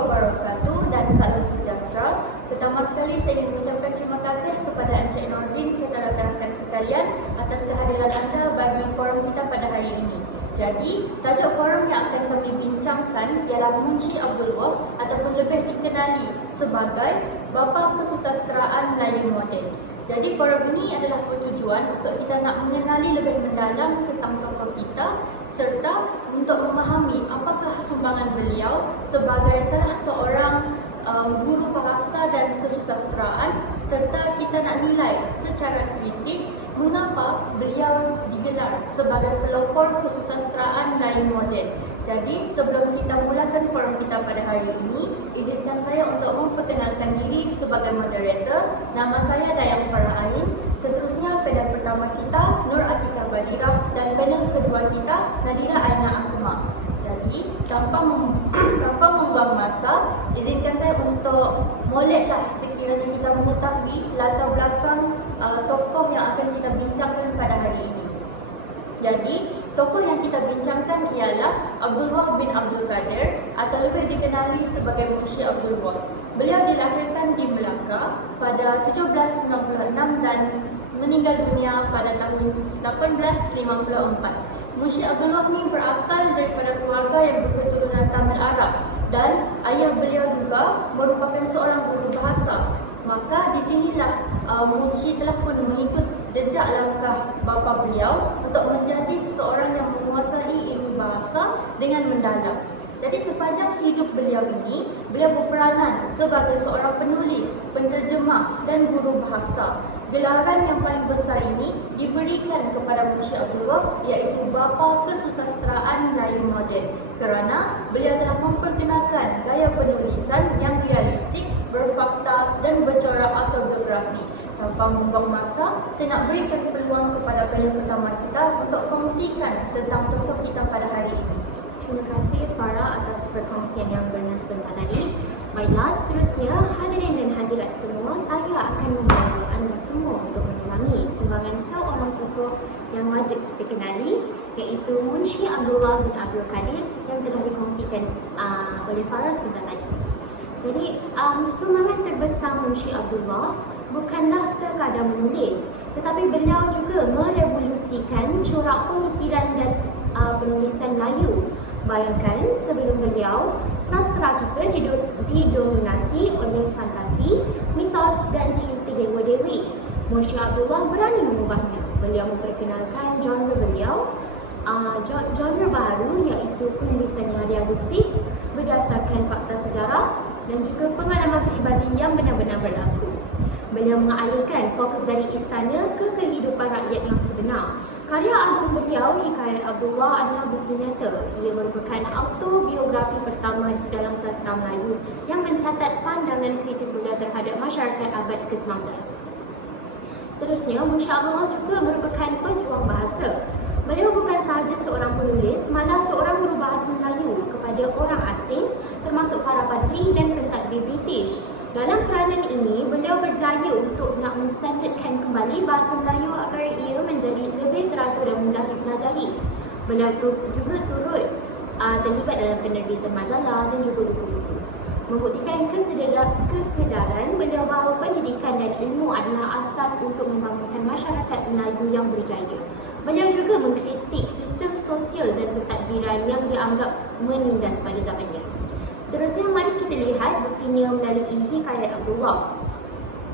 wabarakatuh dan salam sejahtera. Pertama sekali saya ingin mengucapkan terima kasih kepada Encik Nordin serta rakan-rakan sekalian atas kehadiran anda bagi forum kita pada hari ini. Jadi, tajuk forum yang akan kami bincangkan ialah Munshi Abdul Wahab ataupun lebih dikenali sebagai Bapa Kesusasteraan Melayu Moden. Jadi forum ini adalah bertujuan untuk kita nak mengenali lebih mendalam tentang tokoh kita serta untuk memahami apakah sumbangan beliau sebagai salah seorang guru bahasa dan kesusasteraan, serta kita nak nilai secara kritis mengapa beliau digelar sebagai pelopor kesusasteraan Melayu moden. Jadi sebelum kita mulakan forum kita pada hari ini, izinkan saya untuk memperkenalkan diri sebagai moderator. Nama saya Dayang Farah Ain. Seterusnya panel pertama kita Nur Atika Badirah dan panel kedua kita Nadira Aina Ahmad. Jadi tanpa membuang masa, izinkan saya untuk moleklah sekiranya kita mengetahui latar belakang tokoh yang akan kita bincangkan pada hari ini. Jadi tokoh yang kita bincangkan ialah Abdul Wahab bin Abdul Qadir atau lebih dikenali sebagai Munshi Abdul Wahab. Beliau dilahirkan di Melaka pada 1796 dan meninggal dunia pada tahun 1854. Munshi Abdul Wahab ini berasal daripada keluarga yang berketurunan Tamil Arab dan ayah beliau juga merupakan seorang guru bahasa. Maka di sinilah Munshi telah pun mengikut jejak langkah bapa beliau untuk menjadi seseorang yang menguasai ilmu bahasa dengan mendalam. Jadi sepanjang hidup beliau ini, beliau berperanan sebagai seorang penulis, penterjemah dan guru bahasa. Gelaran yang paling besar ini diberikan kepada Munshi Abdul Wahab iaitu Bapa Kesusasteraan Melayu Moden kerana beliau telah memperkenalkan gaya penulisan yang realistik, berfakta dan bercorak autobiografi. Tanpa membuang masa, saya nak berikan peluang kepada panel pertama kita untuk kongsikan tentang tokoh kita pada hari ini. Terima kasih Farah atas perkongsian yang bernas sebentar tadi. Baiklah, seterusnya hadirin dan hadirat semua, saya akan membawa anda semua untuk mengenali sumbangan seorang tokoh yang wajib kita kenali, iaitu Munshi Abdul Wahab bin Abdul Qadir yang telah dikongsikan oleh Farah sebentar tadi. Jadi, sumbangan terbesar Munshi Abdul Wahab bukanlah sekadar menulis, tetapi beliau juga merevolusikan corak pemikiran dan penulisan Melayu. Bayangkan sebelum beliau, sastra kita didominasi oleh fantasi, mitos dan cerita dewa-dewi. Munshi Abdul Wahab berani mengubahnya. Beliau memperkenalkan genre beliau, genre baru iaitu penulisan yang realistik berdasarkan fakta sejarah dan juga pengalaman peribadi yang benar-benar berlaku. Beliau mengalihkan fokus dari istana ke kehidupan rakyat yang sebenar. Karya agung beliau, Hikayat Abdul Wahab, adalah bukti nyata. Ia merupakan autobiografi pertama dalam sastra Melayu yang mencatat pandangan kritis beliau terhadap masyarakat abad ke-19. Seterusnya, Munshi Abdul Wahab juga merupakan pejuang bahasa. Beliau bukan sahaja seorang penulis, malah seorang guru bahasa Melayu kepada orang asing, termasuk para padri dan pentadbir British. Dalam peranan ini, beliau berjaya untuk nak menstandardkan kembali bahasa Melayu agar ia menjadi lebih teratur dan mudah dipelajari. Beliau juga turut terlibat dalam penerbitan majalah dan juga buku-buku. Membuktikan kesedaran beliau bahawa pendidikan dan ilmu adalah asas untuk membangunkan masyarakat Melayu yang berjaya. Beliau juga mengkritik sistem sosial dan pentadbiran yang dianggap menindas pada zamannya. Seterusnya, mari kita lihat buktinya melalui Hikayat Abdul Wahab.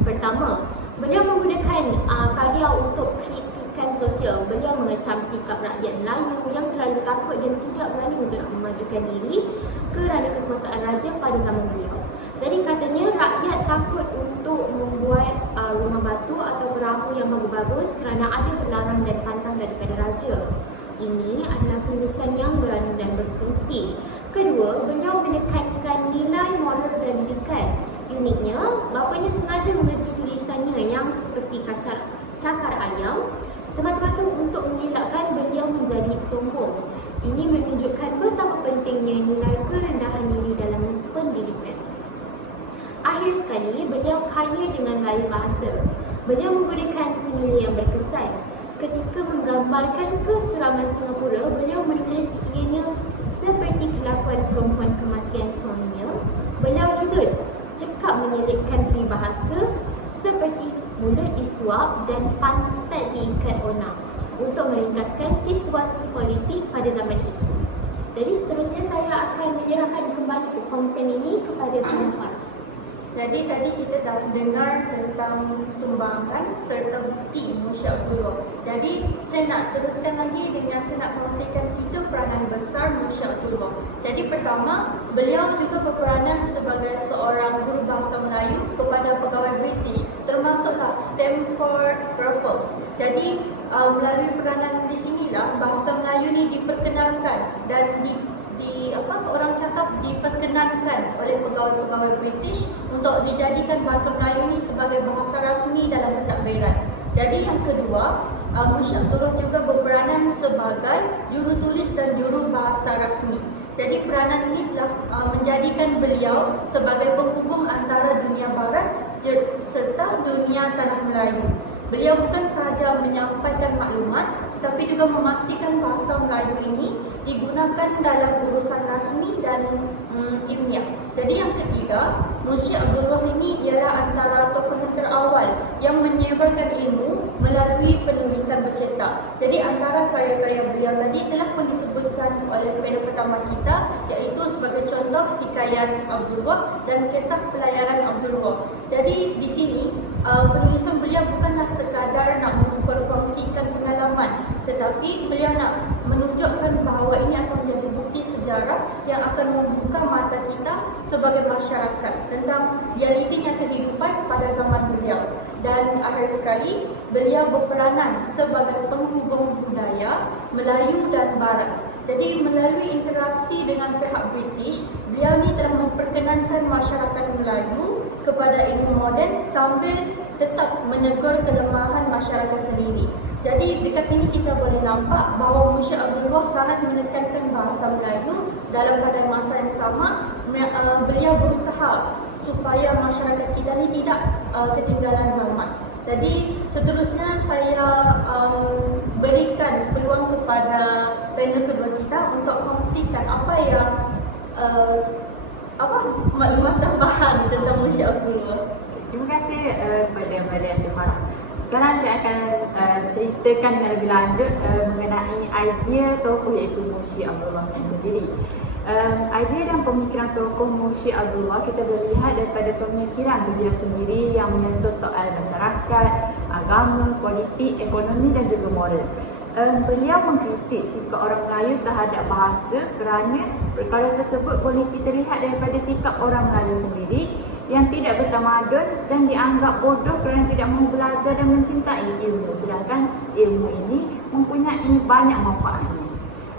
Pertama, beliau menggunakan karya untuk kritikan sosial. Beliau mengecam sikap rakyat Melayu yang terlalu takut dan tidak berani untuk memajukan diri kerana kekuasaan raja pada zaman beliau. Jadi katanya rakyat takut untuk membuat rumah batu atau perahu yang bagus-bagus kerana ada perlarang dan pantang daripada raja. Ini adalah penulisan yang berani dan berfungsi. Kedua, beliau menekankan nilai moral dan didikan. Uniknya, bapanya sengaja mengeji tulisannya yang seperti cakar ayam semata-mata untuk mengelakkan beliau menjadi sombong. Ini menunjukkan betapa pentingnya nilai kerendahan diri dalam pendidikan. Akhir sekali, beliau kaya dengan gaya bahasa. Beliau menggunakan simile yang berkesan. Ketika menggambarkan keseraman Singapura, beliau menulis ianya seperti kelakuan perempuan kematian suaminya. menyelitkan peribahasa seperti mulut disuap dan pantat diikat orang untuk meringkaskan situasi politik pada zaman itu. Jadi seterusnya saya akan menyerahkan kembali perkongsian ini kepada Tuan Farah. Jadi tadi kita dah dengar tentang sumbangan serta bukti Musya Abdullah. Jadi saya nak teruskan lagi dengan saya nak kongsikan 3 peranan besar Musya Abdullah. Jadi pertama, beliau juga berperanan sebagai seorang guru bahasa Melayu kepada pegawai British, termasuklah Stamford Raffles. Jadi melalui peranan di sinilah bahasa Melayu ni diperkenalkan dan orang cakap diperkenankan oleh pegawai-pegawai British untuk dijadikan bahasa Melayu ni sebagai bahasa rasmi dalam pentadbiran. Jadi yang kedua, Musya Abdullah juga berperanan sebagai jurutulis dan juru bahasa rasmi. Jadi peranan ini telah menjadikan beliau sebagai penghubung antara dunia barat serta dunia tanah Melayu. Beliau bukan sahaja menyampaikan maklumat tetapi juga memastikan bahasa Melayu ini digunakan dalam urusan rasmi dan ilmiah. Jadi yang ketiga, Musya Abdullah ini ialah antara tokoh terawal yang menyebarkan ilmu melalui penulisan bercetak. Jadi antara karya-karya beliau tadi telah pun disebutkan oleh panel pertama kita, iaitu sebagai contoh Hikayat Abdullah dan Kisah Pelayaran Abdullah. Jadi di sini penulisan beliau bukanlah sekadar nak memperkongsikan pengalaman, tetapi beliau nak menunjukkan bahawa ini akan menjadi bukti sejarah yang akan membuka mata kita sebagai masyarakat tentang realitinya kehidupan pada zaman beliau. Dan akhir sekali, beliau berperanan sebagai penghubung budaya Melayu dan Barat. Jadi melalui interaksi dengan pihak British, beliau ni telah memperkenankan masyarakat Melayu kepada ilmu moden sambil tetap menegur kelemahan masyarakat sendiri. Jadi dekat sini kita boleh nampak bahawa Musya Abdullah sangat menekankan bahasa Melayu dalam pada masa yang sama. Beliau berusaha supaya masyarakat kita ni tidak ketinggalan zaman. Jadi seterusnya saya berikan peluang kepada panel kedua kita untuk kongsikan apa yang maklumat tambahan tentang Musya Abdullah. Terima kasih kepada Mariam Farah. Sekarang saya akan ceritakan dengan lebih lanjut mengenai idea tokoh iaitu Musya Abdullah sendiri. Idea dan pemikiran tokoh Musya Abdullah kita boleh lihat daripada pemikiran beliau sendiri yang menyentuh soal masyarakat, agama, politik, ekonomi dan juga moral. Beliau mengkritik sikap orang Melayu terhadap bahasa kerana perkara tersebut boleh kita lihat daripada sikap orang Melayu sendiri yang tidak bertamadun dan dianggap bodoh kerana tidak mahu belajar dan mencintai ilmu, sedangkan ilmu ini mempunyai banyak manfaatnya.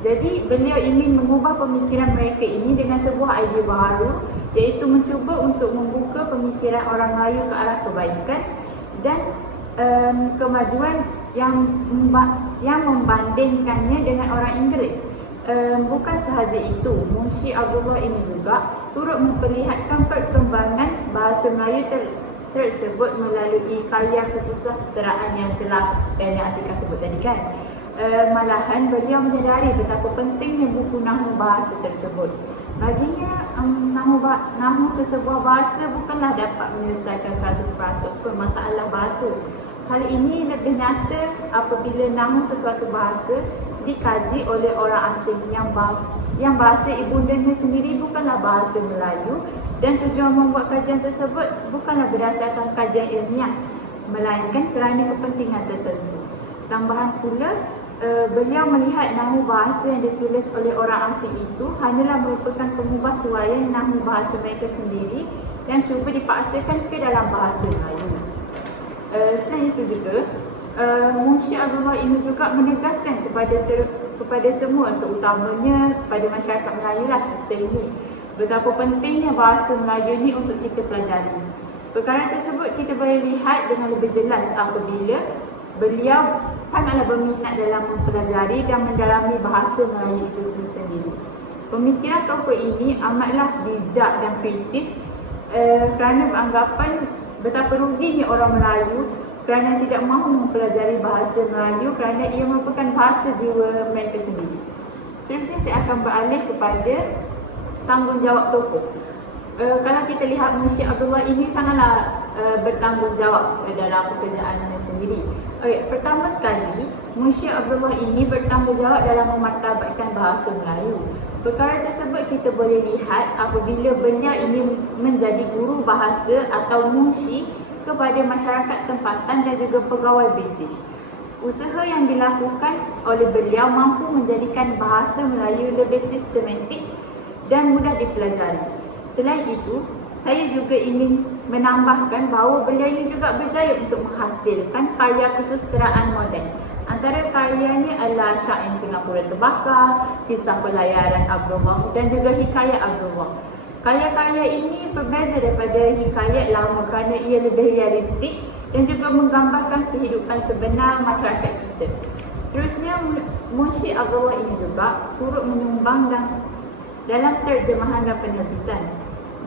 Jadi beliau ingin mengubah pemikiran mereka ini dengan sebuah idea baru, iaitu mencuba untuk membuka pemikiran orang Melayu ke arah kebaikan dan kemajuan yang membandingkannya dengan orang Inggeris. Bukan sahaja itu, Musya Abdullah ini juga turut memperlihatkan perkembangan bahasa Melayu tersebut melalui karya kesusasteraan yang telah Daniel Atika sebut tadi kan. Malahan beliau menyedari betapa pentingnya buku Nahwu bahasa tersebut. Baginya, Nahwu sesebuah bahasa bukanlah dapat menyelesaikan 100% permasalah bahasa. Hal ini lebih nyata apabila Nahwu sesuatu bahasa dikaji oleh orang asing yang bahasa ibundanya sendiri bukanlah bahasa Melayu dan tujuan membuat kajian tersebut bukanlah berdasarkan kajian ilmiah, melainkan kerana kepentingan tertentu. Tambahan pula, beliau melihat Nahwu bahasa yang ditulis oleh orang asing itu hanyalah merupakan pengubah suaian Nahwu bahasa mereka sendiri yang cuba dipaksakan ke dalam bahasa Melayu. Selain itu juga, Musya Abdullah ini juga menegaskan kepada semua, terutamanya kepada masyarakat Melayu lah kita ini, betapa pentingnya bahasa Melayu ini untuk kita pelajari. Perkara tersebut kita boleh lihat dengan lebih jelas apabila beliau sangatlah berminat dalam mempelajari dan mendalami bahasa Melayu itu sendiri. Pemikiran tokoh ini amatlah bijak dan kritis kerana beranggapan betapa ruginya orang Melayu kerana tidak mahu mempelajari bahasa Melayu kerana ia merupakan bahasa jiwa mereka sendiri. Seterusnya saya akan beralih kepada tanggungjawab tokoh. kalau kita lihat Munshi Abdullah ini sangatlah bertanggungjawab dalam pekerjaannya sendiri. Pertama sekali, Munshi Abdullah ini bertanggungjawab dalam memartabatkan bahasa Melayu. Perkara tersebut kita boleh lihat apabila beliau ini menjadi guru bahasa atau munshi kepada masyarakat tempatan dan juga pegawai British. Usaha yang dilakukan oleh beliau mampu menjadikan bahasa Melayu lebih sistematik dan mudah dipelajari. Selain itu, saya juga ingin menambahkan bahawa beliau ini juga berjaya untuk menghasilkan karya kesusasteraan moden. Antara karyanya adalah Syair Singapura Terbakar, Kisah Pelayaran Abdullah dan juga Hikayat Abdullah. Karya-karya ini berbeza daripada hikayat lama kerana ia lebih realistik dan juga menggambarkan kehidupan sebenar masyarakat kita. Seterusnya, Munshi Abdullah ini juga turut menyumbang dalam terjemahan dan penerbitan.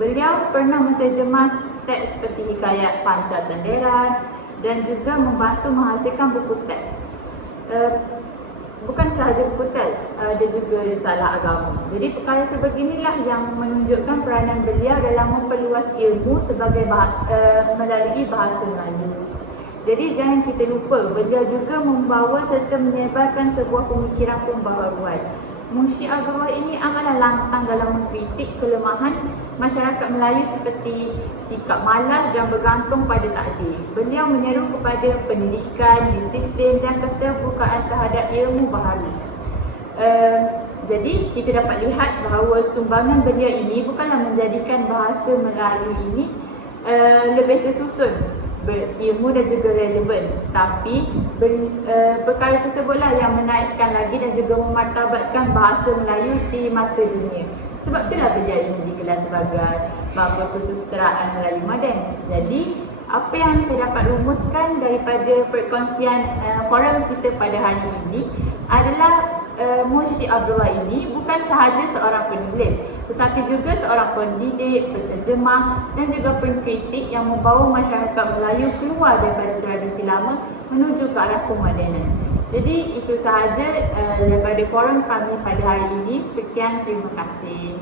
Beliau pernah menterjemah teks seperti Hikayat Panca Tenderan dan juga membantu menghasilkan buku teks. Bukan sahaja buku teks, ada juga risalah agama. Jadi perkara sebeginilah yang menunjukkan peranan beliau dalam memperluas ilmu sebagai melalui bahasa Melayu. Jadi jangan kita lupa, beliau juga membawa serta menyebarkan sebuah pemikiran pembaharuan. Munshi Abdullah ini amatlah lantang dalam mengkritik kelemahan masyarakat Melayu seperti sikap malas dan bergantung pada takdir. Beliau menyeru kepada pendidikan, disiplin dan keterbukaan terhadap ilmu baharu. Jadi kita dapat lihat bahawa sumbangan beliau ini bukanlah menjadikan bahasa Melayu ini lebih tersusun, berilmu dan juga relevan, tapi perkara tersebutlah yang menaikkan lagi dan juga memartabatkan bahasa Melayu di mata dunia. Sebab itulah beliau ini digelar sebagai bapa kesusasteraan Melayu moden. Jadi apa yang saya dapat rumuskan daripada perkongsian forum kita pada hari ini adalah Munshi Abdullah ini bukan sahaja seorang penulis, tetapi juga seorang pendidik, penterjemah dan juga pengkritik yang membawa masyarakat Melayu keluar daripada tradisi lama menuju ke arah kemodenan. Jadi itu sahaja daripada forum kami pada hari ini. Sekian, terima kasih.